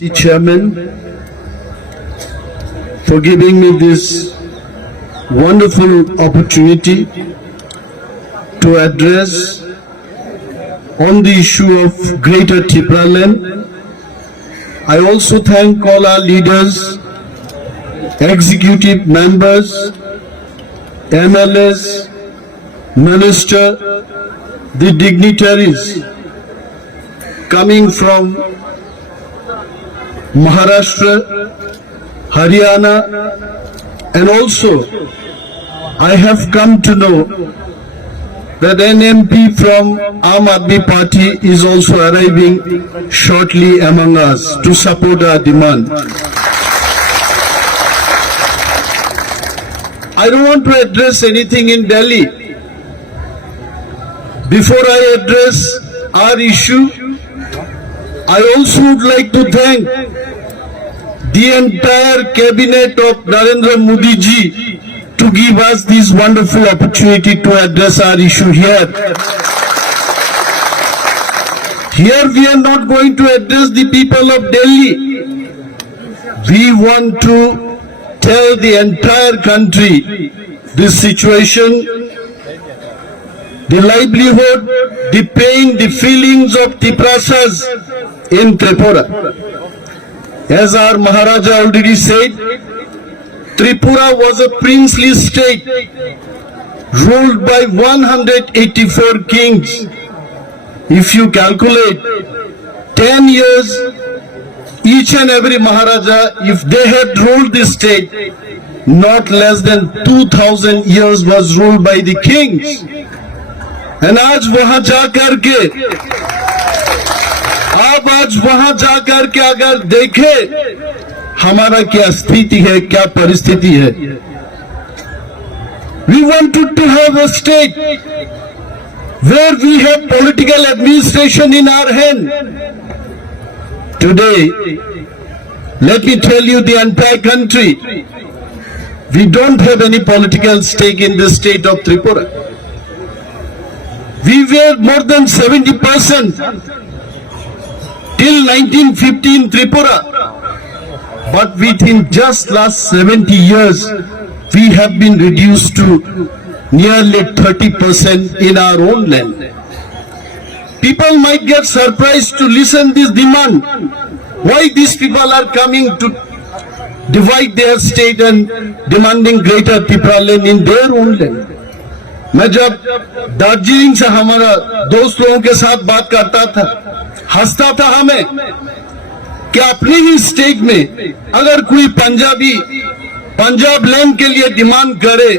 the chairman for giving me this wonderful opportunity to address on the issue of Greater Tipraland. I also thank all our leaders, executive members, MLAs, minister, the dignitaries coming from Maharashtra, Haryana, and also I have come to know that an MP from Aam Aadmi Party is also arriving shortly among us to support our demand. I don't want to address anything in Delhi. Before I address our issue, I also would like to thank the entire cabinet of Narendra Modi ji to give us this wonderful opportunity to address our issue here. Here we are not going to address the people of Delhi. We want to tell the entire country this situation, the livelihood, the pain, the feelings of Tiprasas in Tripura. As our Maharaja already said, Tripura was a princely state ruled by 184 kings. If you calculate 10 years, each and every Maharaja, if they had ruled this state, not less than 2000 years was ruled by the kings. And आज वहां जाकर के आप आज वहां जाकर के अगर देखे हमारा क्या स्थिति है, क्या परिस्थिति है. We wanted to have a state where we have political administration in our hand. Today, let me tell you, the entire country, we don't have any political stake in the state of Tripura. We were more than 70% till 1950 in Tripura. But within just last 70 years, we have been reduced to nearly 30% in our own land. People might get surprised to listen this demand. Why these people are coming to divide their state and demanding Greater Tipraland in their own land? मैं जब दार्जिलिंग से हमारा दोस्त लोगों के साथ बात करता था, हंसता था हमें कि अपनी ही स्टेट में अगर कोई पंजाबी पंजाब लैंड के लिए डिमांड करे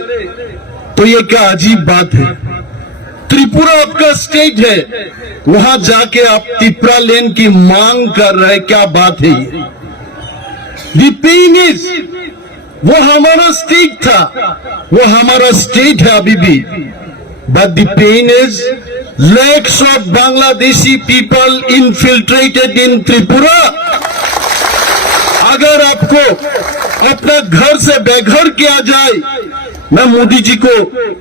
तो ये क्या अजीब बात है. त्रिपुरा आपका स्टेट है, वहां जाके आप त्रिपुरा लैंड की मांग कर रहे, क्या बात है ये. द पेन इज, वो हमारा स्टेट था, वो हमारा स्टेट है अभी भी. But the pain is lakhs of Bangladeshi people infiltrated in Tripura. अगर आपको अपना घर से बेघर किया जाए, मैं मोदी जी को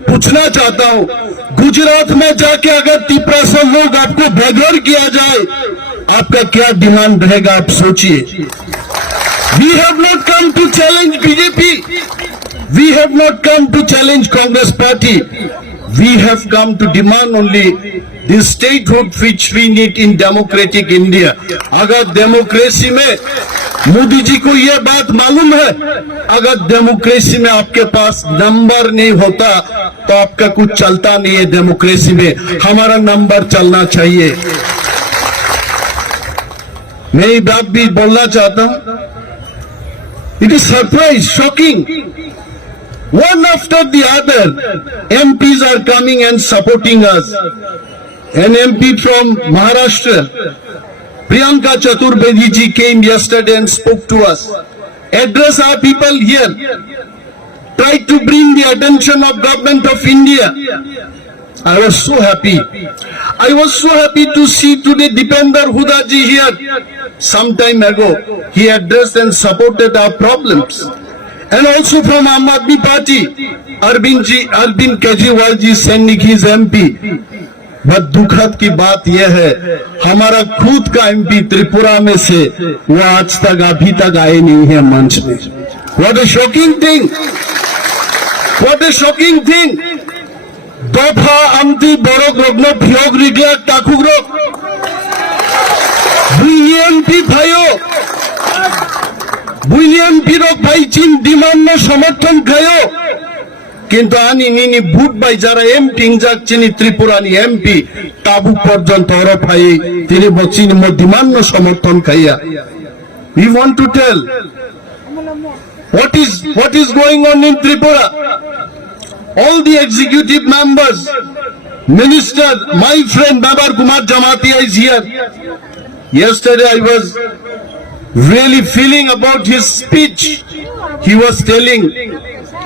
पूछना चाहता हूं, गुजरात में जाके अगर त्रिपुरा से लोग आपको बेघर किया जाए, आपका क्या डिमांड रहेगा, आप सोचिए. We have not come to challenge BJP. We have not come to challenge Congress party. We have come to demand only the statehood which we need in democratic India. अगर डेमोक्रेसी में मोदी जी को यह बात मालूम है, अगर डेमोक्रेसी में आपके पास नंबर नहीं होता तो आपका कुछ चलता नहीं है. डेमोक्रेसी में हमारा नंबर चलना चाहिए. मैं ये बात भी बोलना चाहता हूं. It is surprise, shocking. One after the other, MPs are coming and supporting us. An MP from Maharashtra, Priyanka Chaturvedi ji, came yesterday and spoke to us, address our people here, tried to bring the attention of government of India. I was so happy. I was so happy to see today Dipender Huda ji here. Some time ago, he addressed and supported our problems. And also from Aam Aadmi Party, Arvind Kejriwal ji sending his MP. But दुखद की बात यह है हमारा खुद का MP Tripura में से वो आज तक अभी तक आए नहीं है मंच में। What A shocking thing, what A shocking thing. दफा आमती बड़क रग्न फियोग रिग्ला टाकुक रक बुईएमपी भाइयो बुईएमपी रक भाई चीन डिमांड में समर्थन खायो কিন্তু আনি নিনি ভোট বাই যারা এমপি যাচ্ছেন ত্রিপুরানি এমপি তাবু পর্যন্ত ওরা ভাই তিনি বলছেন ডিমান্ড সমর্থন খাইয়া। We want to tell what is going on in Tripura. All the executive members, minister, my friend Babar Kumar Jamatia is here. Yesterday I was really feeling about his speech. He was telling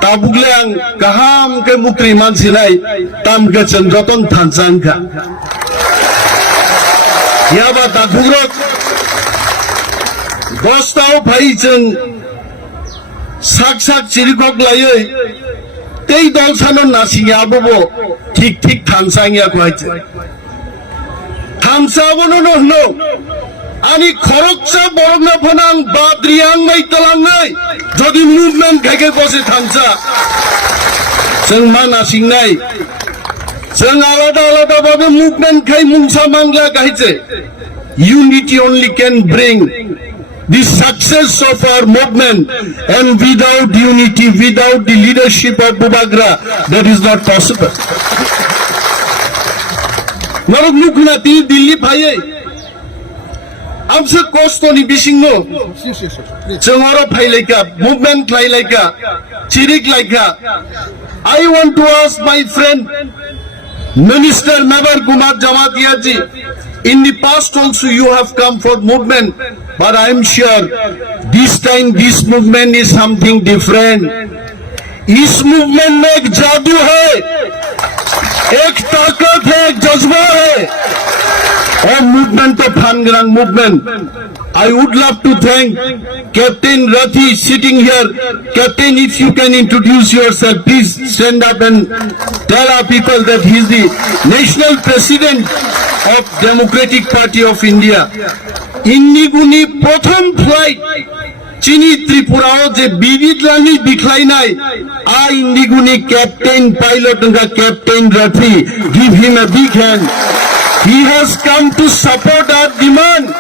Tabuglang kaham ke mukri man silai tam ke chenjoton thansang ka ya ba takugrok dostao bhai chen sak chirikok layoi tei dol sanon nasinga abobo ঠিক thansang ya koiche thamsa bono no ani khorokcha borogna phonang badriang mai talang nai jodi movement khake bose thamsa जों मा नासिं नाय जों आलादा भावे movement खाय मुंसा मांगला गाइছে unity only can bring the success of our movement and without unity, without the leadership of Bubagra, that is not possible. नरक मुखना ती दिल्ली भाई हमसे कोस्तोनी बिसिंगो जोंगरो फाइलाइका मूवमेंट लाइलाइका चिरिक लाइका। I want to ask my friend Minister Babar Kumar Jamatia ji, in the past also you have come for movement, but I am sure this time this movement is something different. इस movement में एक जादू है, एक ताकत है, एक जज्बा है और movement तो फानग्रांग movement. I would love to thank Captain Rathi sitting here. Captain, if you can introduce yourself, please stand up and tell our people that he is the National President of Democratic Party of India. Indiguni prothom flight Chini Tripurao je Bidit Lani Bikhlainai. I Indiguni Captain Pilot and Captain Rathi. Give him a big hand. He has come to support our demand.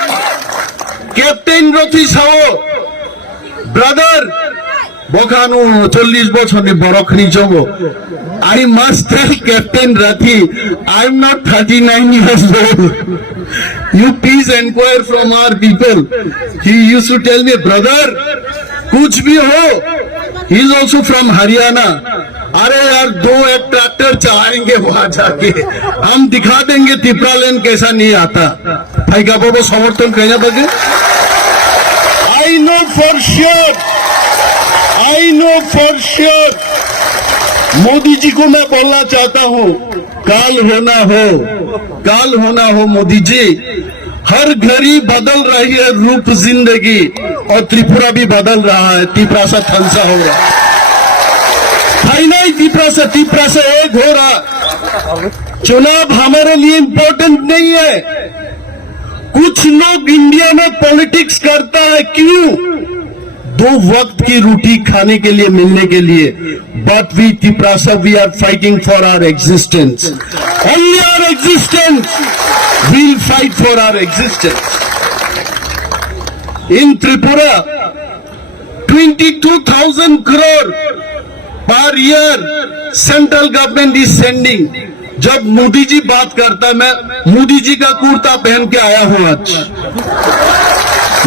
Captain Rathi Sao, brother, Bokano 40 বছর নি বড়খনি জবো। I must tell Captain Rathi, I am not 39 years old. You please inquire from our people. He used to tell me, brother, कुछ भी हो, he is also from Haryana. अरे यार दो एक tractor चलाएंगे वहां जाके हम दिखा देंगे तिपरा लेन कैसा नहीं आता। भाई का बाबा समर्थन कहना बगे। I know for sure Modi ji को मैं बोलना चाहता हूँ, काल होना हो मोदी जी। हर घड़ी बदल रही है रूप जिंदगी और त्रिपुरा भी बदल रहा है। त्रिपुरा सा थंसा हो रहा नहीं, त्रिपुरा से एक हो रहा। चुनाव हमारे लिए इम्पोर्टेंट नहीं है। कुछ लोग इंडिया में पॉलिटिक्स करता है, क्यों? दो वक्त की रोटी खाने के लिए, मिलने के लिए। But we Tripura we are fighting for our existence, only our existence, we'll fight for our existence. In Tripura 22,000 crore per year central government is sending. जब मोदी जी बात करता है, मैं मोदी जी का कुर्ता पहन के आया हूं आज।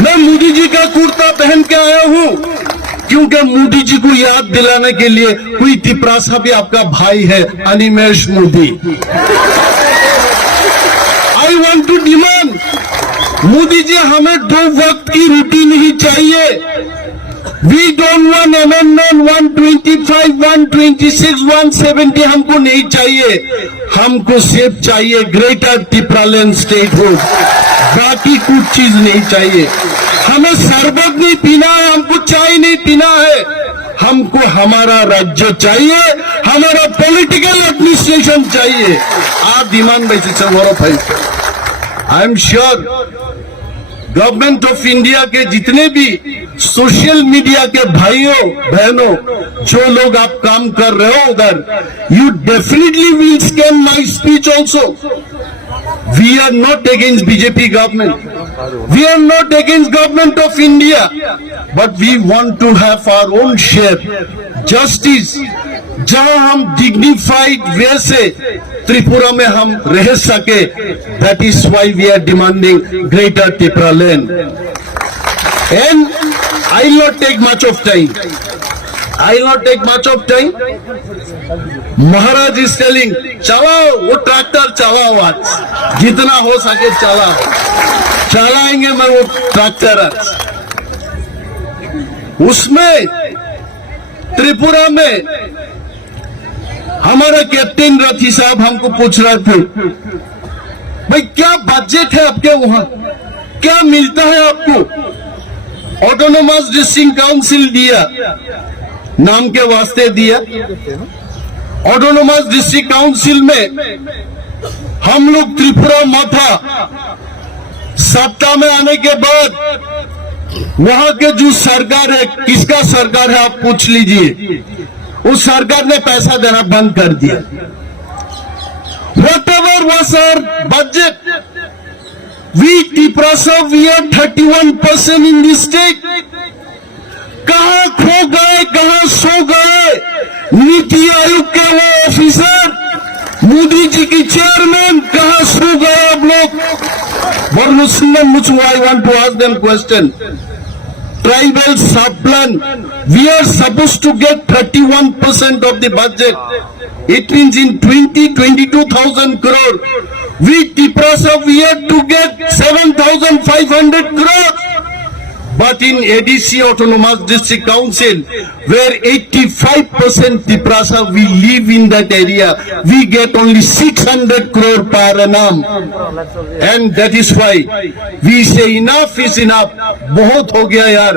मैं मोदी जी का कुर्ता पहन के आया हूं क्योंकि मोदी जी को याद दिलाने के लिए कोई त्रिपुरा भी आपका भाई है, Animesh Modi. I want to demand, Modi ji हमें दो वक्त की रोटी नहीं चाहिए। We don't want amendment 125, 126, 170 हमको नहीं चाहिए। हमको सिर्फ चाहिए ग्रेटर त्रिपुरालैंड स्टेटहुड, बाकी कुछ चीज नहीं चाहिए। हमें शरबत नहीं पीना है, हमको चाय नहीं पीना है। हमको हमारा राज्य चाहिए, हमारा पॉलिटिकल एडमिनिस्ट्रेशन चाहिए। आप বিমান বেঁচেছে বড় ভাই। आई am sure government of India के जितने भी सोशल मीडिया के भाइयों बहनों जो लोग आप काम कर रहे हो उधर, you definitely will scan my speech also. We are not against BJP government. We are not against government of India. But we want to have our own share. Justice. जहां हम dignified वे से त्रिपुरा में हम रह सके, that is why we are demanding greater Tripura land. And I will not take much of time. I will not take much of time. Maharaj is telling चलाओ वो tractor चलाओ, आज जितना हो सके चलाओ, चलाएंगे मैं वो ट्रैक्टर आज। उसमें त्रिपुरा में हमारा कैप्टन रथी साहब हमको पूछ रहे थे, भाई क्या बजट है आपके वहां, क्या मिलता है आपको? ऑटोनोमस डिस्ट्रिक्ट काउंसिल दिया, नाम के वास्ते दिया। ऑटोनोमस डिस्ट्रिक्ट काउंसिल में हम लोग त्रिपुरा माथा सत्ता में आने के बाद वहां के जो सरकार है, किसका सरकार है आप पूछ लीजिए, उस सरकार ने पैसा देना बंद कर दिया। Whatever was our budget, we Tripura we are 31% in this state. कहां खो गए, कहां सो गए नीति आयोग के वो ऑफिसर, मोदी जी की चेयरमैन, कहां सो गए आप लोग? I want to ask them question. Tribal sub-plan, we are supposed to get 31% of the budget. It means in 22,000 crore. We Tripura we have to get 7,500 crore. But in ADC Autonomous District Council, where 85% Tripura we live in that area, we get only 600 crore per annum. And that is why we say enough is enough. बहुत हो गया यार,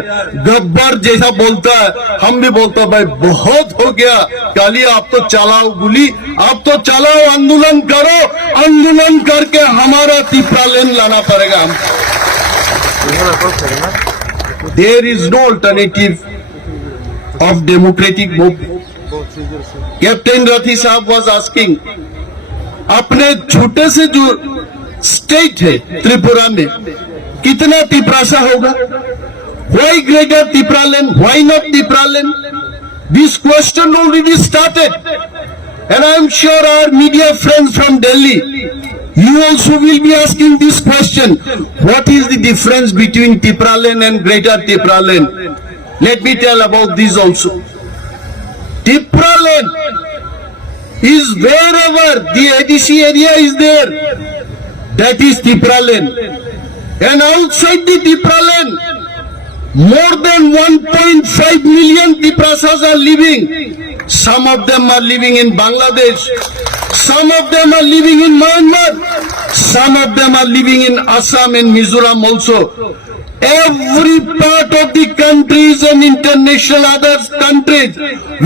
गब्बर जैसा बोलता है, हम भी बोलता भाई बहुत हो गया। काली आप तो चलाओ गुली, आप तो चलाओ, आंदोलन करो, आंदोलन करके हमारा Tripura लैंड लाना पड़ेगा हम। There is no alternative of democratic movement. Captain Rathi Sahab was asking, अपने छोटे से जो स्टेट है त्रिपुरा में कितना Tripura होगा? Why greater Tripura land? Why not Tripura land? This question already started, and I am sure our media friends from Delhi, you also will be asking this question. What is the difference between Tripura land and greater Tripura land? Let me tell about this also. Tripura land is wherever the ADC area is there. That is Tripura land. And outside the Tripura land, more than 1.5 million Tripuras are living. Some of them are living in Bangladesh. Some of them are living in Myanmar. Some of them are living in Assam and Mizoram also. Every part of the countries and international other countries,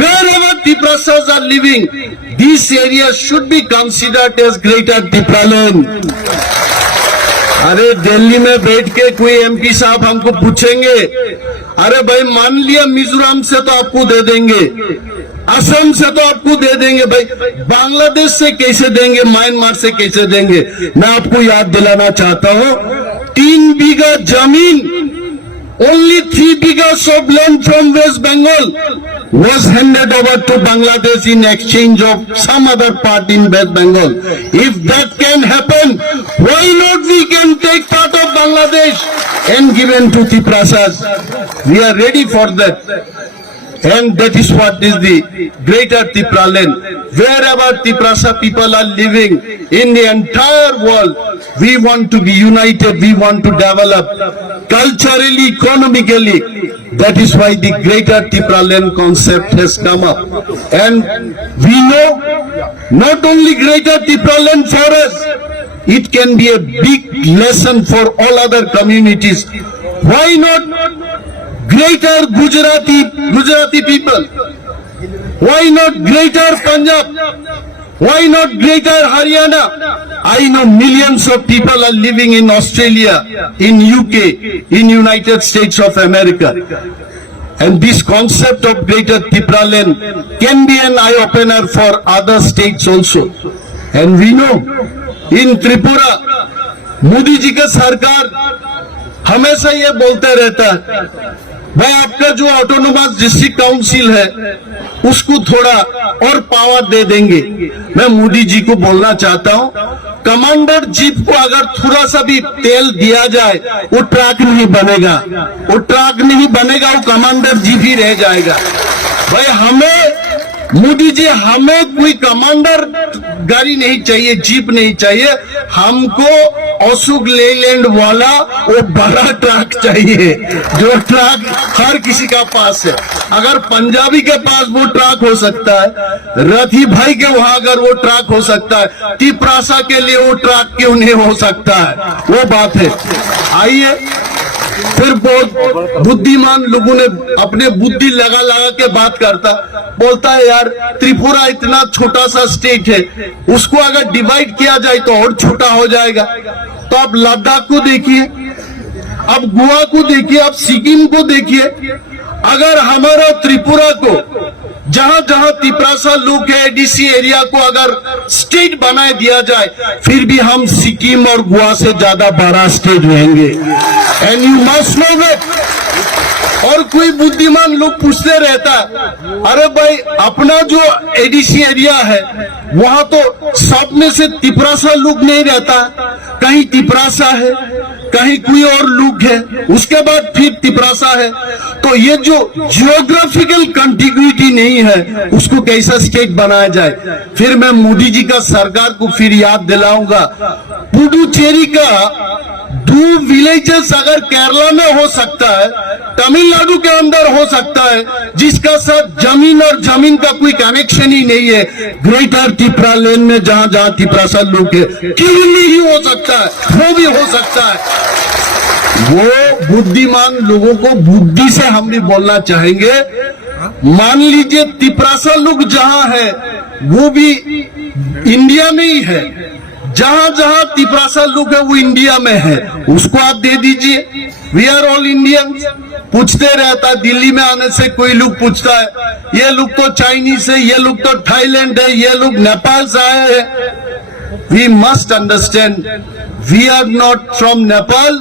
wherever Tripuras are living, these areas should be considered as greater Tripura land. अरे दिल्ली में बैठ के कोई MP साहब हमको पूछेंगे, अरे भाई मान लिया मिजोरम से तो आपको दे देंगे, असम से तो आपको दे देंगे, भाई बांग्लादेश से कैसे देंगे, म्यांमार से कैसे देंगे? मैं आपको याद दिलाना चाहता हूं, 3 बीघा जमीन, only 3 bigha of land from West Bengal was handed over to Bangladesh in exchange of some other part in West Bengal. If that can happen, why not we can take part of Bangladesh and given to Tripura? We are ready for that. And that is what is the greater Tripura land. Wherever Tripura people are living in the entire world, we want to be united, we want to develop culturally, economically. That is why the greater Tripura land concept has come up. And we know not only greater Tripura land for us, it can be a big lesson for all other communities. Why not greater Gujarati people? Why not greater Punjab? Why not Greater Haryana? I know millions of people are living in Australia, in UK, in United States of America. And this concept of Greater Tipraland can be an eye-opener for other states also. And we know, in Tripura, Modi ji का सरकार हमेशा ये बोलते रहता है, भाई आपका जो ऑटोनोमस डिस्ट्रिक्ट काउंसिल है उसको थोड़ा और पावर दे देंगे। मैं मोदी जी को बोलना चाहता हूं, कमांडर जीप को अगर थोड़ा सा भी तेल दिया जाए वो ट्रक नहीं बनेगा, वो ट्रक नहीं बनेगा, वो कमांडर जीप ही रह जाएगा। भाई हमें मोदी जी, हमें कोई कमांडर गाड़ी नहीं चाहिए, जीप नहीं चाहिए, हमको अशोक लेलैंड वाला वो बड़ा ट्रक चाहिए, जो ट्रक हर किसी का पास है। अगर पंजाबी के पास वो ट्रक हो सकता है, रथी भाई के वहां अगर वो ट्रक हो सकता है, तिपरासा के लिए वो ट्रक क्यों नहीं हो सकता है? वो बात है। आइए, फिर बहुत बुद्धिमान लोगों ने अपने बुद्धि लगा लगा के बात करता, बोलता है यार त्रिपुरा इतना छोटा सा स्टेट है, उसको अगर डिवाइड किया जाए तो और छोटा हो जाएगा। तो आप लद्दाख को देखिए, अब गोवा को देखिए, अब सिक्किम को देखिए। अगर हमारा त्रिपुरा को, जहां जहां तिपरासा लोग है, एडीसी एरिया को अगर स्टेट बना दिया जाए, फिर भी हम सिक्किम और गोवा से ज्यादा बड़ा स्टेट रहेंगे। And you must know that. और कोई बुद्धिमान लोग पूछते रहता है, अरे भाई अपना जो एडीसी एरिया है वहां तो सब में से तिपरासा लोग नहीं रहता, कहीं तिपरासा है, कहीं कोई और लोग है, उसके बाद फिर तिपरासा है। तो ये जो जियोग्राफिकल कंटिग्यूटी नहीं है, उसको कैसा स्टेट बनाया जाए? फिर मैं मोदी जी का सरकार को फिर याद दिलाऊंगा, पुडुचेरी का 2 विलेजेस अगर केरला में हो सकता है, तमिलनाडु के अंदर हो सकता है, जिसका साथ जमीन और जमीन का कोई कनेक्शन ही नहीं है, ग्रेटर तिपरालैंड में जहां जहां तिपरासा लोग है, क्यों नहीं हो सकता है? वो भी हो सकता है। वो बुद्धिमान लोगों को बुद्धि से हम भी बोलना चाहेंगे। मान लीजिए तिपरासा लोग जहां है वो भी इंडिया में ही है, जहां जहां तिपरासा लोग है वो इंडिया में है, उसको आप दे दीजिए। We are all Indians. पूछते रहता है, दिल्ली में आने से कोई लोग पूछता है, ये लोग तो चाइनीज है, ये लोग तो थाईलैंड है, ये लोग नेपाल से आए हैं। We must understand, we are not from Nepal,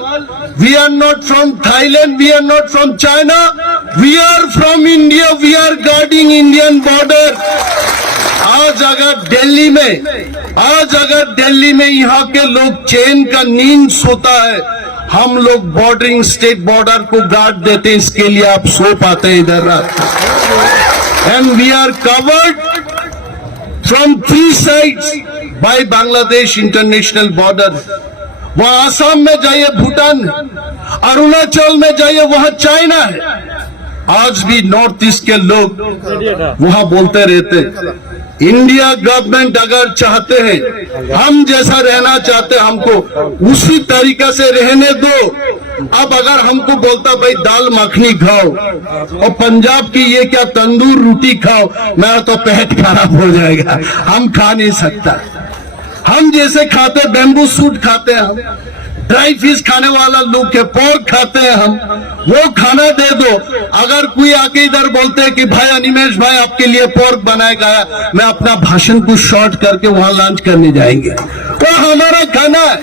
we are not from Thailand, we are not from China, we are from India, we are guarding Indian border. आज अगर दिल्ली में यहाँ के लोग चैन का नींद सोता है, हम लोग बॉर्डरिंग स्टेट बॉर्डर को गार्ड देते हैं, इसके लिए आप सो पाते हैं इधर रात। And we are covered from 3 sides by Bangladesh international border. वहां आसाम में जाइए भूटान, अरुणाचल में जाइए वहां चाइना है। आज भी नॉर्थ ईस्ट के लोग वहां बोलते रहते, इंडिया गवर्नमेंट अगर चाहते हैं, हम जैसा रहना चाहते हैं, हमको उसी तरीका से रहने दो। अब अगर हमको बोलता भाई दाल मखनी खाओ और पंजाब की ये क्या तंदूर रोटी खाओ, मेरा तो पेट खराब हो जाएगा, हम खा नहीं सकता। हम जैसे खाते बैम्बू सूट खाते हैं, हम ड्राई फिश खाने वाला लोग है, पोर्क खाते हैं हम, वो खाना दे दो। अगर कोई आके इधर बोलते हैं कि भाई अनिमेश भाई आपके लिए पोर्क बनाया गया, मैं अपना भाषण को शॉर्ट करके वहां लंच करने जाएंगे, तो हमारा खाना है।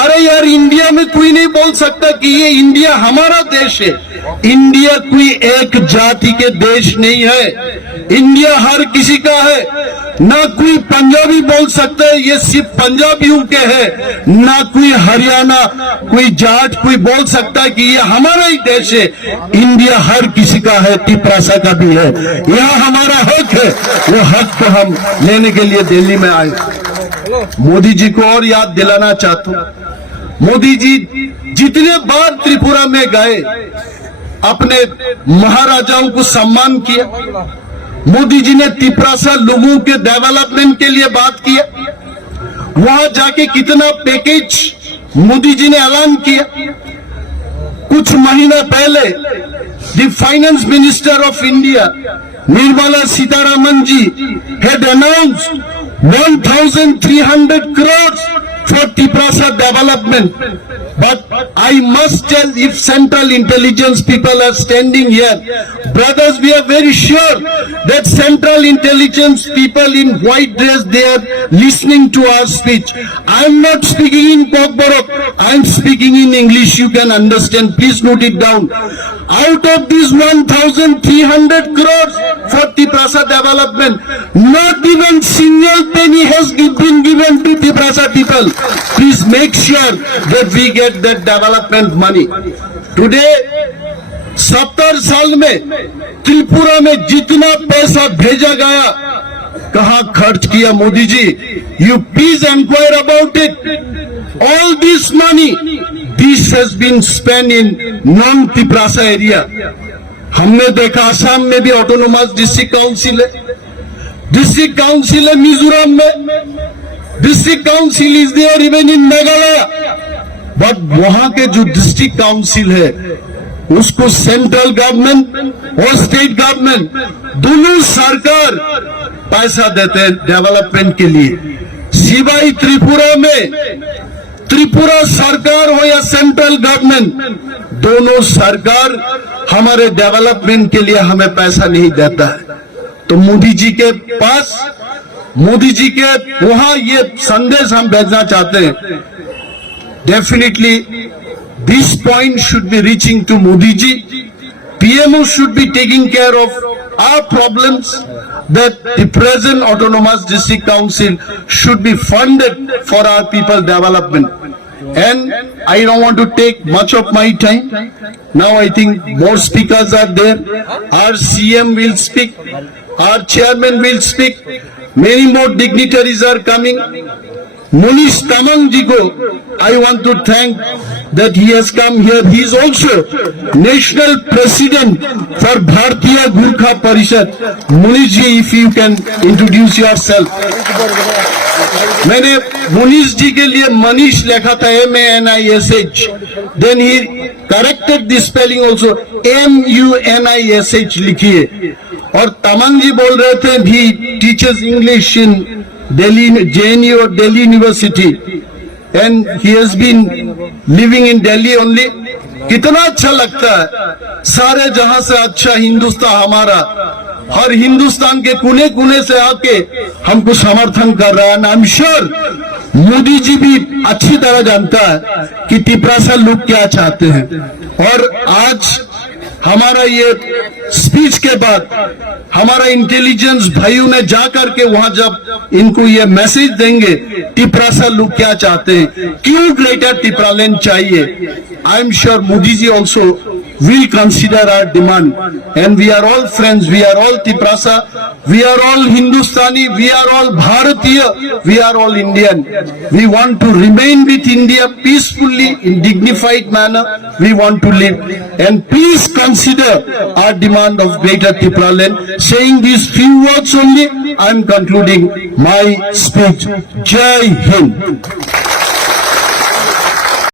अरे यार इंडिया में कोई नहीं बोल सकता कि ये इंडिया हमारा देश है। इंडिया कोई एक जाति के देश नहीं है, इंडिया हर किसी का है। ना कोई पंजाबी बोल सकता है ये सिर्फ पंजाबियों के है, ना कोई हरियाणा, कोई जाट कोई बोल सकता है कि ये हमारा ही देश है। इंडिया हर किसी का है, तिपरासा का भी है। यह हमारा हक है, वो हक को हम लेने के लिए दिल्ली में आए। मोदी जी को और याद दिलाना चाहता हूं, मोदी जी जितने बार त्रिपुरा में गए अपने महाराजाओं को सम्मान किया। मोदी जी ने तिपरासा लोगों के डेवलपमेंट के लिए बात किया। वहां जाके कितना पैकेज मोदी जी ने ऐलान किया। कुछ महीना पहले the finance minister of India Nirmala Sitharaman ji had announced 1,300 crores for Tiprasa development. But I must tell, if Central Intelligence people are standing here, brothers, we are very sure that Central Intelligence people in white dress, they are listening to our speech. I am not speaking in Kokborok, I am speaking in English, you can understand, please note it down. Out of these 1,300 crores for Tiprasa development, not even single penny has been given to Tiprasa people. Please make sure that we get that development money. Today, 70 साल में त्रिपुरा में जितना पैसा भेजा गया, कहाँ खर्च किया Modi ji? You please inquire about it. All this money, this has been spent in non-Tiprasa area. हमने देखा आसाम में भी ऑटोनोमस डिस्ट्रिक्ट काउंसिल है, डिस्ट्रिक्ट काउंसिल है मिजोरम में, district council is there even in Meghalaya. But वहां के जो डिस्ट्रिक्ट काउंसिल है उसको सेंट्रल गवर्नमेंट और स्टेट गवर्नमेंट दोनों सरकार पैसा देते हैं डेवलपमेंट के लिए. सिवाय त्रिपुरा में, त्रिपुरा सरकार हो या सेंट्रल गवर्नमेंट, दोनों सरकार हमारे डेवलपमेंट के लिए हमें पैसा नहीं देता है. तो मोदी जी के पास, मोदी जी के वहां ये संदेश हम भेजना चाहते हैं. Definitely this point should be reaching to Modi ji. PMO should be taking care of our problems, that the present autonomous district council should be funded for our people development. And I don't want to take much of my time. Now I think more speakers are there. Our CM will speak, our chairman will speak, many more dignitaries are coming. Munish Tamang ji ko I want to thank that he has come here. He is also national president for Bharatiya Gurkha Parishad. Munish ji, if you can introduce yourself. मैंने मुनीश जी के लिए मनीष लिखा था MANISH, then he corrected the spelling also, MUNISH लिखिए. और तमंग जी बोल रहे थे he teaches English in Delhi, JNU or Delhi University, and he has been living in Delhi only. कितना अच्छा लगता है, सारे जहां से अच्छा हिंदुस्तान हमारा, हर हिंदुस्तान के कोने कोने से आके हमको समर्थन कर रहा है. आई एम श्योर मोदी जी भी अच्छी तरह जानता है कि तिपरासा लोग क्या चाहते हैं. और आज हमारा ये स्पीच के बाद हमारा इंटेलिजेंस भाइयों ने जाकर के वहां जब इनको ये मैसेज देंगे तिपरासा लोग क्या चाहते हैं, क्यों ग्रेटर तिपरालैंड चाहिए, I am sure Modi ji also will consider our demand. And we are all friends, we are all Tiprasa, we are all Hindustani, we are all Bharatiya, we are all Indian. We want to remain with India peacefully, in dignified manner, we want to live. And please consider our demand of Greater Tipraland. Saying these few words only, I am concluding my speech. Jai Hind.